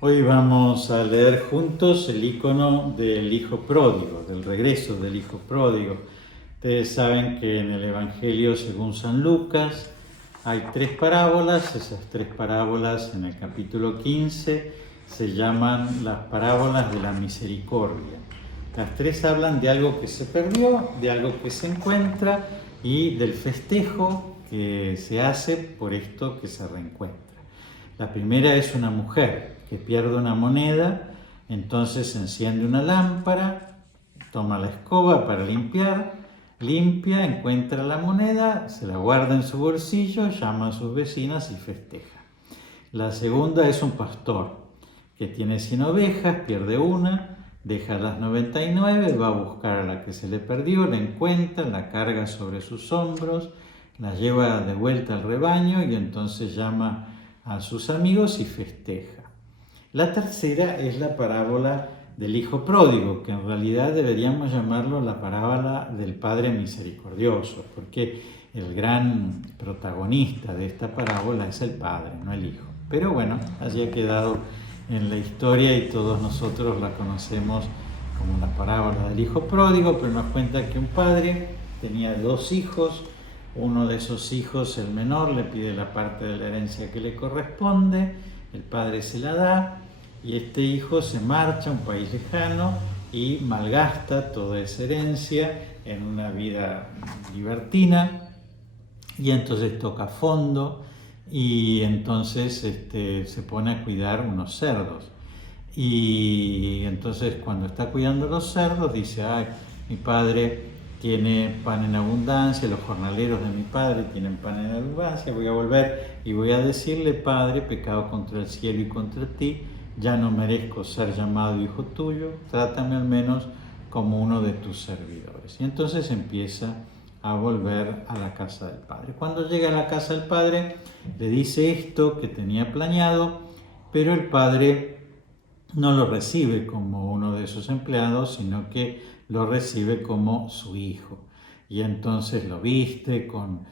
Hoy vamos a leer juntos el icono del Hijo Pródigo, del regreso del Hijo Pródigo. Ustedes saben que en el Evangelio según San Lucas hay tres parábolas. Esas tres parábolas en el capítulo 15 se llaman las parábolas de la misericordia. Las tres hablan de algo que se perdió, de algo que se encuentra y del festejo que se hace por esto que se reencuentra. La primera es una mujer que pierde una moneda, entonces enciende una lámpara, toma la escoba para limpiar, limpia, encuentra la moneda, se la guarda en su bolsillo, llama a sus vecinas y festeja. La segunda es un pastor que tiene 100 ovejas, pierde una, deja las 99, va a buscar a la que se le perdió, la encuentra, la carga sobre sus hombros, la lleva de vuelta al rebaño y entonces llama a sus amigos y festeja. La tercera es la parábola del Hijo Pródigo, que en realidad deberíamos llamarlo la parábola del Padre Misericordioso, porque el gran protagonista de esta parábola es el Padre, no el Hijo. Pero bueno, así ha quedado en la historia y todos nosotros la conocemos como la parábola del Hijo Pródigo, pero nos cuenta que un padre tenía dos hijos. Uno de esos hijos, el menor, le pide la parte de la herencia que le corresponde, el padre se la da y este hijo se marcha a un país lejano y malgasta toda esa herencia en una vida libertina y entonces toca fondo y entonces se pone a cuidar unos cerdos. Y entonces cuando está cuidando los cerdos dice, ay, mi padre tiene pan en abundancia, los jornaleros de mi padre tienen pan en abundancia, voy a volver y voy a decirle, Padre, pecado contra el cielo y contra ti, ya no merezco ser llamado hijo tuyo, trátame al menos como uno de tus servidores. Y entonces empieza a volver a la casa del padre. Cuando llega a la casa del padre, le dice esto que tenía planeado, pero el padre no lo recibe como uno de sus empleados, sino que lo recibe como su hijo. Y entonces lo viste con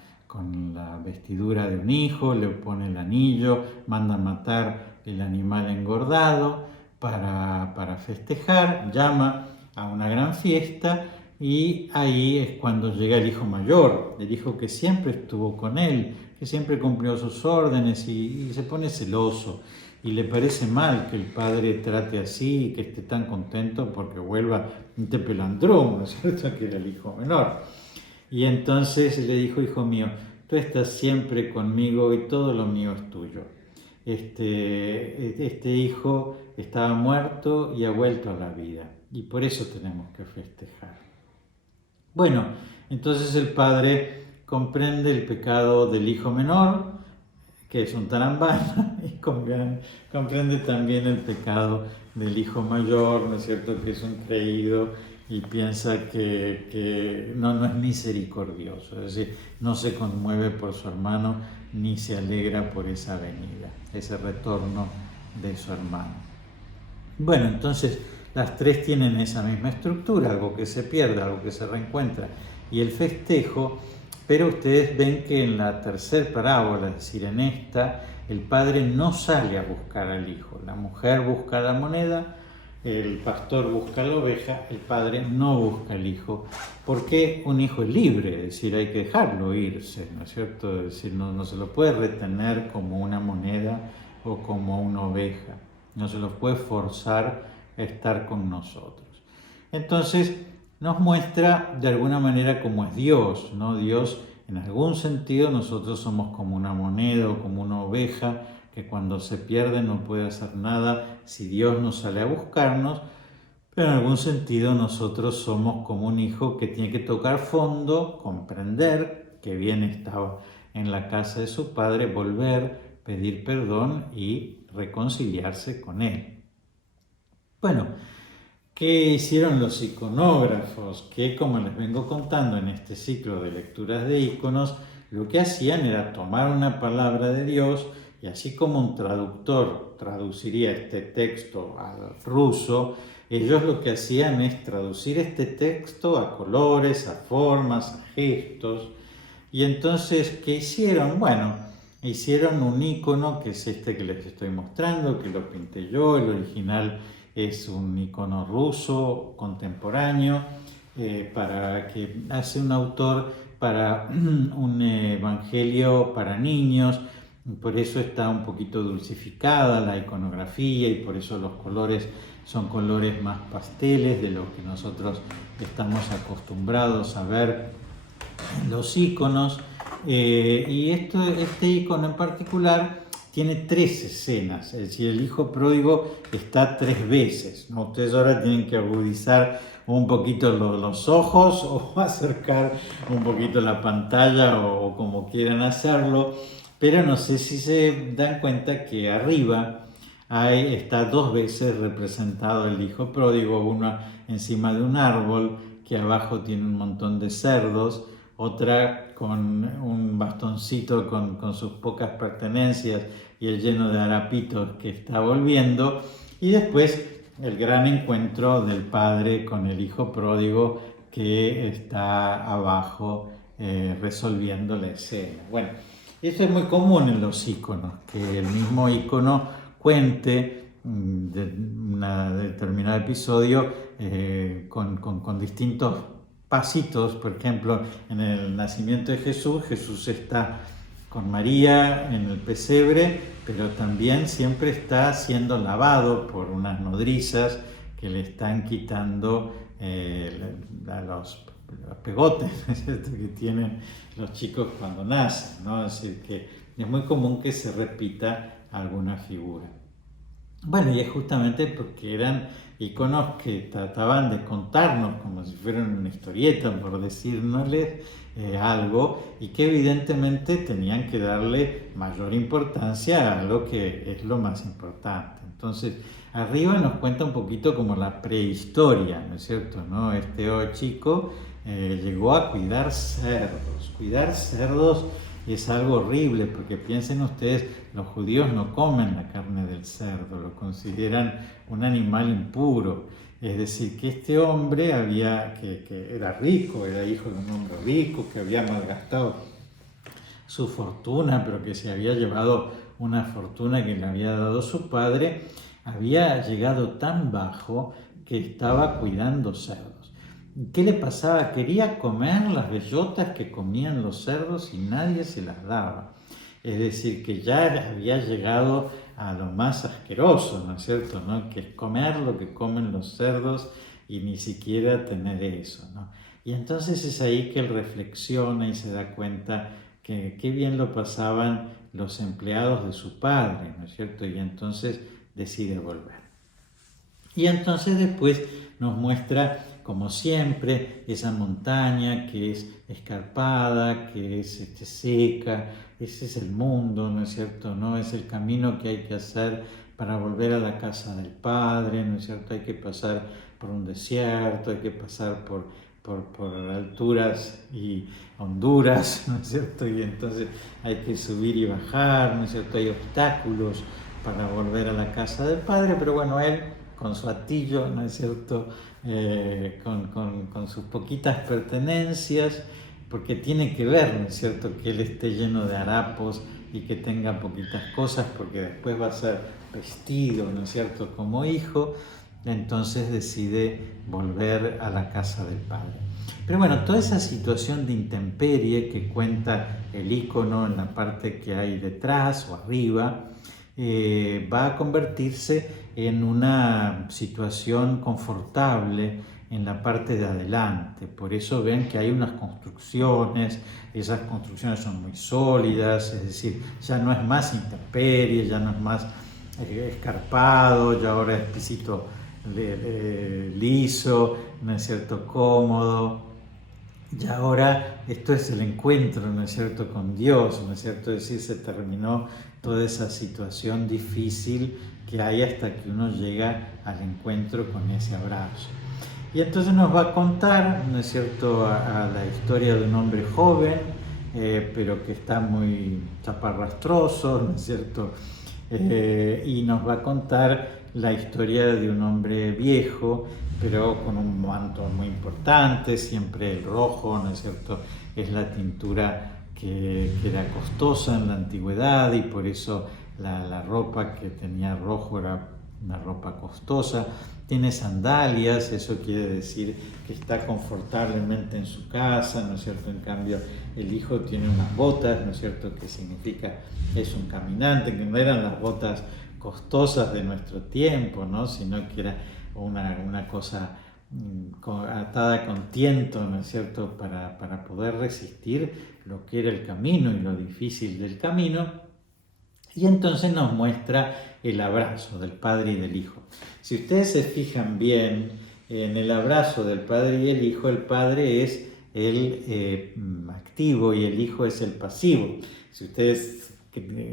la vestidura de un hijo, le pone el anillo, manda a matar el animal engordado para festejar, llama a una gran fiesta y ahí es cuando llega el hijo mayor, el hijo que siempre estuvo con él, que siempre cumplió sus órdenes y se pone celoso. Y le parece mal que el padre trate así y que esté tan contento porque vuelva un tepelandrón, ¿no es cierto?, que era el hijo menor. Y entonces le dijo, hijo mío, tú estás siempre conmigo y todo lo mío es tuyo. Este hijo estaba muerto y ha vuelto a la vida y por eso tenemos que festejar. Bueno, entonces el padre comprende el pecado del hijo menor, que es un tarambana, y comprende también el pecado del hijo mayor, ¿no es cierto?, que es un creído y piensa que no es misericordioso, es decir, no se conmueve por su hermano ni se alegra por esa venida, ese retorno de su hermano. Bueno, entonces las tres tienen esa misma estructura, algo que se pierde, algo que se reencuentra, y el festejo. Pero ustedes ven que en la tercera parábola, es decir, en esta, el padre no sale a buscar al hijo. La mujer busca la moneda, el pastor busca la oveja, el padre no busca al hijo. Porque un hijo es libre, es decir, hay que dejarlo irse, ¿no es cierto? Es decir, no se lo puede retener como una moneda o como una oveja. No se lo puede forzar a estar con nosotros. Entonces, nos muestra de alguna manera cómo es Dios, ¿no? Dios, en algún sentido, nosotros somos como una moneda o como una oveja que cuando se pierde no puede hacer nada si Dios no sale a buscarnos, pero en algún sentido nosotros somos como un hijo que tiene que tocar fondo, comprender que bien estaba en la casa de su padre, volver, pedir perdón y reconciliarse con él. Bueno, ¿qué hicieron los iconógrafos? Que, como les vengo contando en este ciclo de lecturas de iconos, lo que hacían era tomar una palabra de Dios y así como un traductor traduciría este texto al ruso, ellos lo que hacían es traducir este texto a colores, a formas, a gestos. Y entonces, ¿qué hicieron? Bueno, hicieron un icono que es este que les estoy mostrando, que lo pinté yo. El original es un icono ruso contemporáneo para que hace un autor para un evangelio para niños. Por eso está un poquito dulcificada la iconografía y por eso los colores son colores más pasteles de lo que nosotros estamos acostumbrados a ver en los iconos. Y este icono en particular tiene 3 escenas, es decir, el hijo pródigo está 3 veces, ¿no? Ustedes ahora tienen que agudizar un poquito los ojos o acercar un poquito la pantalla o como quieran hacerlo, pero no sé si se dan cuenta que arriba está 2 veces representado el hijo pródigo, uno encima de un árbol que abajo tiene un montón de cerdos, otra con un bastoncito con sus pocas pertenencias y el lleno de harapitos que está volviendo, y después el gran encuentro del padre con el hijo pródigo que está abajo resolviendo la escena. Bueno, esto es muy común en los iconos, que el mismo icono cuente de un determinado episodio con distintos pasitos. Por ejemplo, en el nacimiento de Jesús, Jesús está con María en el pesebre, pero también siempre está siendo lavado por unas nodrizas que le están quitando los pegotes, ¿cierto?, que tienen los chicos cuando nacen, ¿no? Es decir, que es muy común que se repita alguna figura. Bueno, y es justamente porque eran iconos que trataban de contarnos como si fueran una historieta, por decirnosles algo, y que evidentemente tenían que darle mayor importancia a lo que es lo más importante. Entonces, arriba nos cuenta un poquito como la prehistoria, ¿no es cierto?, ¿no? Este chico llegó a cuidar cerdos. Cuidar cerdos es algo horrible, porque piensen ustedes, los judíos no comen la carne del cerdo, lo consideran un animal impuro. Es decir, que este hombre que era rico, era hijo de un hombre rico, que había malgastado su fortuna, pero que se había llevado una fortuna que le había dado su padre, había llegado tan bajo que estaba cuidando cerdos. ¿Qué le pasaba? Quería comer las bellotas que comían los cerdos y nadie se las daba. Es decir, que ya había llegado a lo más asqueroso, ¿no es cierto?, ¿no? Que es comer lo que comen los cerdos y ni siquiera tener eso, ¿no? Y entonces es ahí que él reflexiona y se da cuenta que qué bien lo pasaban los empleados de su padre, ¿no es cierto? Y entonces decide volver. Y entonces después nos muestra, como siempre, esa montaña que es escarpada, que es seca. Ese es el mundo, ¿no es cierto?, ¿no? Es el camino que hay que hacer para volver a la casa del Padre, ¿no es cierto? Hay que pasar por un desierto, hay que pasar por alturas y honduras, ¿no es cierto? Y entonces hay que subir y bajar, ¿no es cierto? Hay obstáculos para volver a la casa del Padre, pero bueno, él con su atillo, ¿no es cierto?, con sus poquitas pertenencias, porque tiene que ver, ¿no es cierto?, que él esté lleno de harapos y que tenga poquitas cosas, porque después va a ser vestido, ¿no es cierto?, como hijo. Entonces decide volver a la casa del padre. Pero bueno, toda esa situación de intemperie que cuenta el icono en la parte que hay detrás o arriba, va a convertirse en una situación confortable en la parte de adelante. Por eso ven que hay unas construcciones, esas construcciones son muy sólidas, es decir, ya no es más intemperie, ya no es más escarpado, ya ahora es pisito liso, ¿no es cierto?, cómodo. Y ahora esto es el encuentro, ¿no es cierto?, con Dios, ¿no es cierto?, es decir, se terminó toda esa situación difícil que hay hasta que uno llega al encuentro con ese abrazo. Y entonces nos va a contar, ¿no es cierto?, a la historia de un hombre joven, pero que está muy chaparrastroso, ¿no es cierto?, y nos va a contar la historia de un hombre viejo, pero con un manto muy importante, siempre el rojo, ¿no es cierto?, es la tintura que era costosa en la antigüedad y por eso la ropa que tenía rojo era una ropa costosa. Tiene sandalias, eso quiere decir que está confortablemente en su casa, ¿no es cierto? En cambio, el hijo tiene unas botas, ¿no es cierto? Que significa es un caminante, que no eran las botas costosas de nuestro tiempo, ¿no? Sino que era una cosa atada con tiento, ¿no es cierto? Para poder resistir lo que era el camino y lo difícil del camino. Y entonces nos muestra el abrazo del padre y del hijo. Si ustedes se fijan bien, en el abrazo del padre y el hijo, el padre es el activo y el hijo es el pasivo. Si ustedes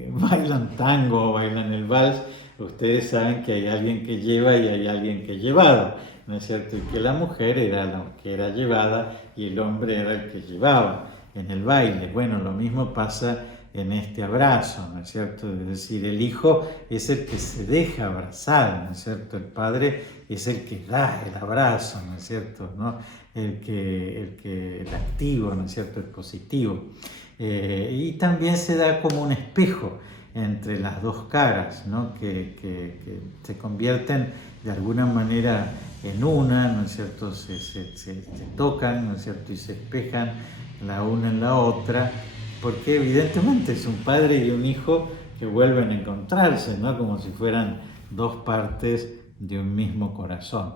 bailan tango o bailan el vals, ustedes saben que hay alguien que lleva y hay alguien que es llevado, ¿no es cierto? Y que la mujer era la que era llevada y el hombre era el que llevaba en el baile. Bueno, lo mismo pasa en este abrazo, ¿no es cierto? Es decir, el hijo es el que se deja abrazar, ¿no es cierto? El padre es el que da el abrazo, ¿no es cierto? ¿No? El activo, ¿no es cierto? El positivo. Y también se da como un espejo entre las dos caras, ¿no? Que se convierten de alguna manera en una, ¿no es cierto? Se tocan, ¿no es cierto? Y se espejan la una en la otra, porque evidentemente es un padre y un hijo que vuelven a encontrarse, ¿no? Como si fueran dos partes de un mismo corazón.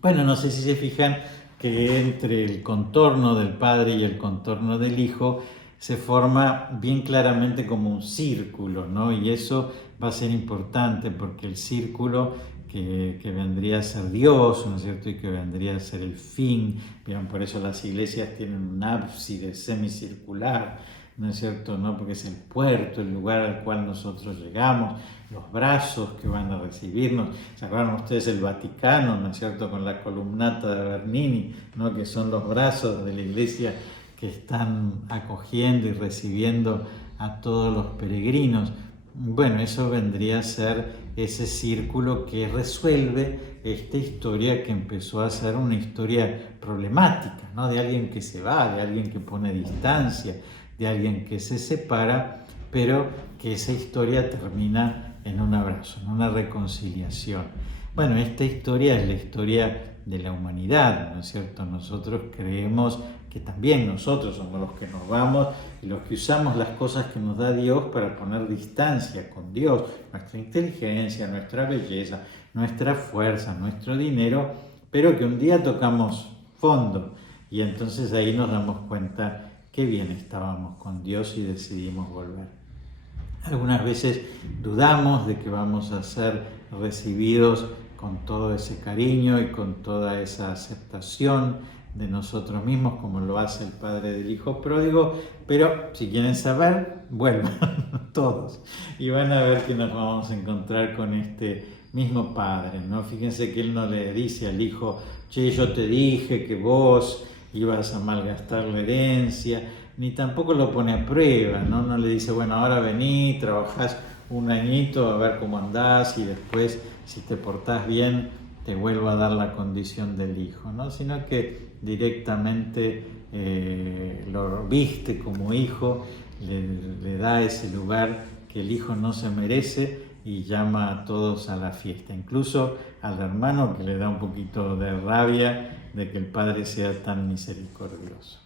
Bueno, no sé si se fijan que entre el contorno del padre y el contorno del hijo se forma bien claramente como un círculo, ¿no? Y eso va a ser importante porque el círculo que vendría a ser Dios, ¿no es cierto? Y que vendría a ser el fin. Bien, por eso las iglesias tienen un ábside semicircular, ¿no es cierto? ¿No? Porque es el puerto, el lugar al cual nosotros llegamos, los brazos que van a recibirnos. ¿Se acuerdan ustedes el Vaticano, ¿no es cierto? Con la columnata de Bernini, ¿no? Que son los brazos de la iglesia que están acogiendo y recibiendo a todos los peregrinos. Bueno, eso vendría a ser ese círculo que resuelve esta historia que empezó a ser una historia problemática, ¿no? De alguien que se va, de alguien que pone distancia, de alguien que se separa, pero que esa historia termina en un abrazo, en una reconciliación. Bueno, esta historia es la historia de la humanidad, ¿no es cierto? Nosotros creemos que también nosotros somos los que nos vamos y los que usamos las cosas que nos da Dios para poner distancia con Dios, nuestra inteligencia, nuestra belleza, nuestra fuerza, nuestro dinero, pero que un día tocamos fondo y entonces ahí nos damos cuenta qué bien estábamos con Dios y decidimos volver. Algunas veces dudamos de que vamos a ser recibidos con todo ese cariño y con toda esa aceptación de nosotros mismos, como lo hace el padre del hijo pródigo, pero si quieren saber, vuelvan todos y van a ver que nos vamos a encontrar con este mismo padre, ¿no? Fíjense que él no le dice al hijo, che, yo te dije que vos ibas a malgastar la herencia, ni tampoco lo pone a prueba, ¿no? No le dice, bueno, ahora vení, trabajás un añito a ver cómo andás y después, si te portás bien, te vuelvo a dar la condición del hijo, ¿no? Sino que directamente lo viste como hijo, le da ese lugar que el hijo no se merece y llama a todos a la fiesta, incluso al hermano que le da un poquito de rabia de que el padre sea tan misericordioso.